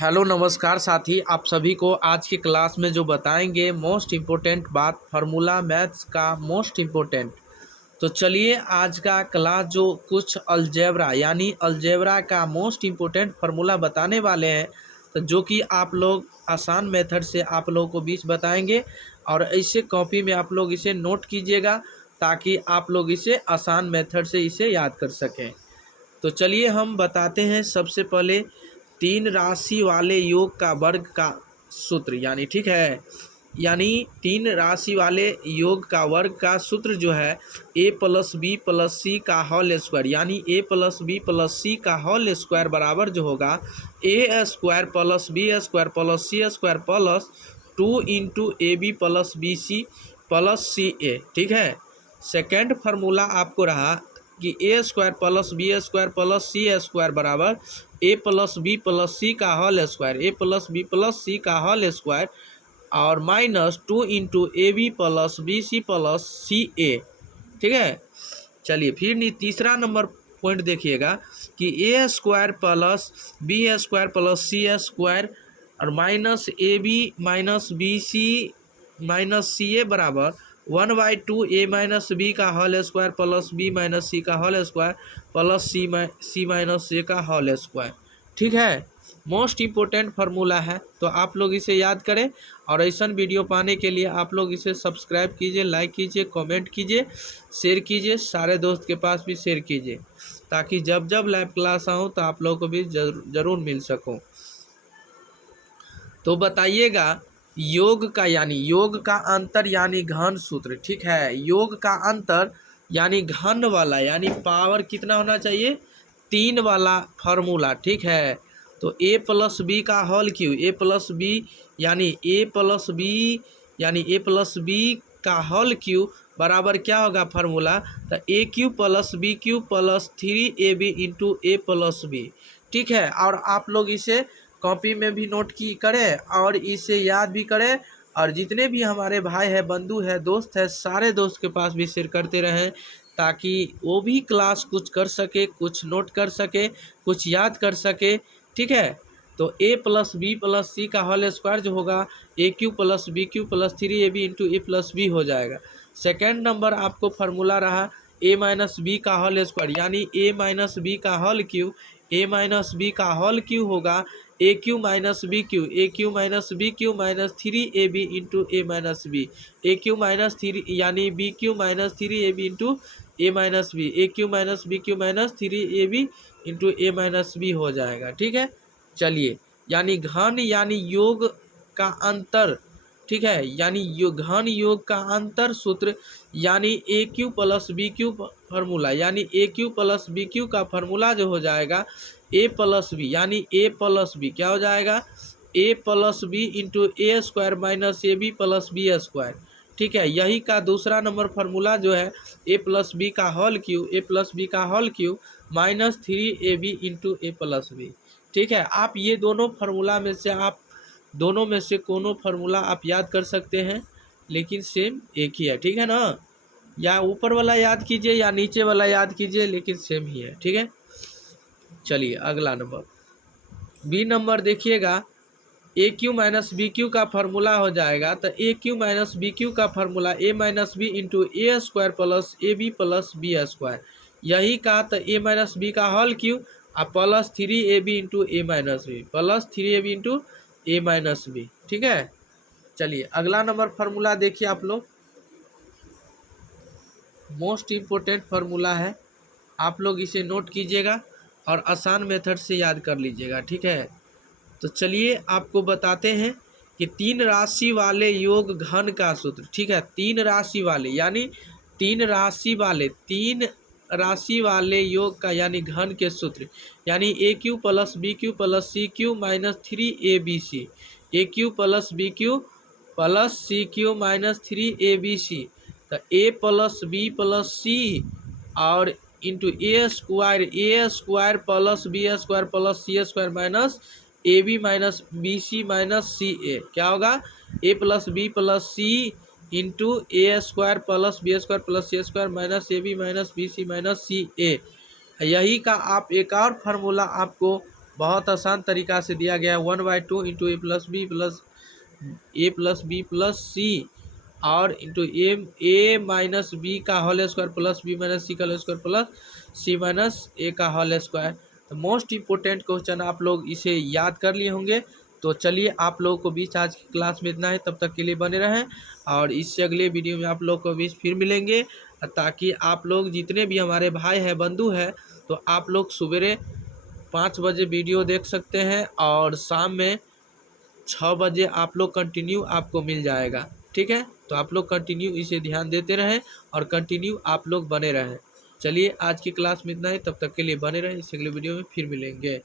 Hello नमस्कार साथी, आप सभी को आज की क्लास में जो बताएंगे मोस्ट इम्पोर्टेंट बात फार्मूला मैथ्स का मोस्ट इम्पोर्टेंट। तो चलिए आज का क्लास जो कुछ अलजेब्रा यानी अलजेब्रा का मोस्ट इम्पोर्टेंट फार्मूला बताने वाले हैं, तो जो कि आप लोग आसान मेथड से आप लोगों को बीच बताएंगे और ऐसे कॉपी में आप लोग इसे नोट कीजिएगा ताकि आप लोग इसे आसान मेथड से इसे याद कर सकें। तो चलिए हम बताते हैं सबसे पहले तीन राशि वाले योग का वर्ग का सूत्र यानी ठीक है, यानी तीन राशि वाले योग का वर्ग का सूत्र जो है a plus B plus C का होल स्क्वायर, यानी a plus B plus C का होल स्क्वायर बराबर जो होगा a square plus B square plus C square plus 2 into A B plus B C plus C A. ठीक है, second formula आपको रहा कि A square plus B square plus C square बराबर A plus B plus C का whole square, A plus B plus C का whole square और minus 2 into A B plus B C plus C A. ठीक है, चलिए फिर तीसरा number point देखिएगा कि A square plus B square plus C square और minus A B minus B C minus C A बराबर 1/2 ए माइनस बी का whole square plus B minus C का whole square plus C minus A का whole square. ठीक है, most important formula है, तो आप लोग इसे याद करें और ऐसा वीडियो पाने के लिए आप लोग इसे सब्सक्राइब कीजिए, लाइक कीजिए, कमेंट कीजिए, शेयर कीजिए, सारे दोस्त के पास भी शेयर कीजिए ताकि जब जब लाइव क्लास आऊँ तो आप लोगों को भी जरूर मिल सकूँ। तो बताइएगा योग का यानी योग का अंतर यानी घन सूत्र। ठीक है, योग का अंतर यानी घन वाला यानी पावर कितना होना चाहिए 3 वाला फार्मूला। ठीक है, तो ए प्लस बी का whole cube, A plus B यानी ए प्लस बी यानी ए प्लस बी का होल क्यू बराबर क्या होगा फार्मूला, तो A cube plus plus 3 ab into A plus B. ठीक है, और आप लोग इसे कॉपी में भी नोट की करें और इसे याद भी करें और जितने भी हमारे भाई है, बंधु है, दोस्त है, सारे दोस्त के पास भी शेयर करते रहें ताकि वो भी क्लास कुछ कर सके, कुछ नोट कर सके, कुछ याद कर सके। ठीक है, तो A plus B plus C का होल स्क्वायर जो होगा A cube plus plus 3ab into A plus B हो जाएगा। सेकेंड नंबर आपको फार्मूला रहा ए माइनस बी का होल स्क्वायर यानी ए माइनस बी का whole cube, A minus B का होल क्यू होगा A cube minus B cube, A cube minus B cube minus 3ab into A minus B, A cube minus 3 यानी B cube minus 3ab into A minus B, A cube minus B cube minus 3ab into A minus B हो जाएगा। ठीक है, चलिए यानी घन यानी योग का अंतर। ठीक है, यानी घन योग का अंतर सूत्र यानी A cube plus B cube formula यानी A cube plus B cube का फार्मूला जो हो जाएगा ए प्लस बी यानी ए प्लस बी क्या हो जाएगा A plus B into A square minus A B plus B square. ठीक है, यही का दूसरा नंबर फार्मूला जो है ए प्लस बी का whole cube, A plus B का whole cube minus 3ab into A plus B. ठीक है, आप ये दोनों फार्मूला में से आप दोनों में से कोनो फार्मूला आप याद कर सकते हैं, लेकिन सेम एक ही है। ठीक है ना, या ऊपर वाला याद कीजिए या नीचे वाला याद कीजिए, लेकिन सेम ही है। ठीक है, चलिए अगला नंबर बी नंबर देखिएगा A cube minus B cube का फार्मूला हो जाएगा, तो A cube minus B cube का formula A minus B into A square plus A B plus B square. यही का तो ए माइनस बी का होल क्यू और plus 3ab into A minus B plus 3ab into A minus B. ठीक है, चलिए अगला नंबर फार्मूला देखिए आप लोग, मोस्ट इम्पोर्टेंट फार्मूला है, आप लोग इसे नोट कीजिएगा और आसान मेथड से याद कर लीजिएगा। ठीक है, तो चलिए आपको बताते हैं कि तीन राशि वाले योग घन का सूत्र। ठीक है, तीन राशि वाले यानी तीन राशि वाले योग का यानी घन के सूत्र यानी A cube plus C cube minus 3abc, A cube plus C cube minus 3abc। तो A plus B plus C और into A square plus B square plus C square minus A B minus B C minus C A. क्या होगा A plus B plus C into A square plus B square plus C square minus A B minus B C minus C A. यही का आप एक और formula आपको बहुत आसान तरीका से दिया गया है। 1/2 into A plus B plus C और इंटू ए माइनस बी का whole square plus B minus C का whole square plus C minus A का होल स्क्वायर। तो मोस्ट इम्पोर्टेंट क्वेश्चन आप लोग इसे याद कर लिए होंगे। तो चलिए आप लोगों को बीच आज की क्लास में इतना है, तब तक के लिए बने रहें और इससे अगले वीडियो में आप लोग को बीच फिर मिलेंगे, ताकि आप लोग जितने भी हमारे भाई हैं बंधु हैं तो आप लोग सवेरे 5 बजे वीडियो देख सकते हैं और शाम में 6 बजे आप लोग कंटिन्यू आपको मिल जाएगा। ठीक है, तो आप लोग कंटिन्यू इसे ध्यान देते रहें और कंटिन्यू आप लोग बने रहें। चलिए आज की क्लास में इतना ही, तब तक के लिए बने रहें, इससे अगले वीडियो में फिर मिलेंगे।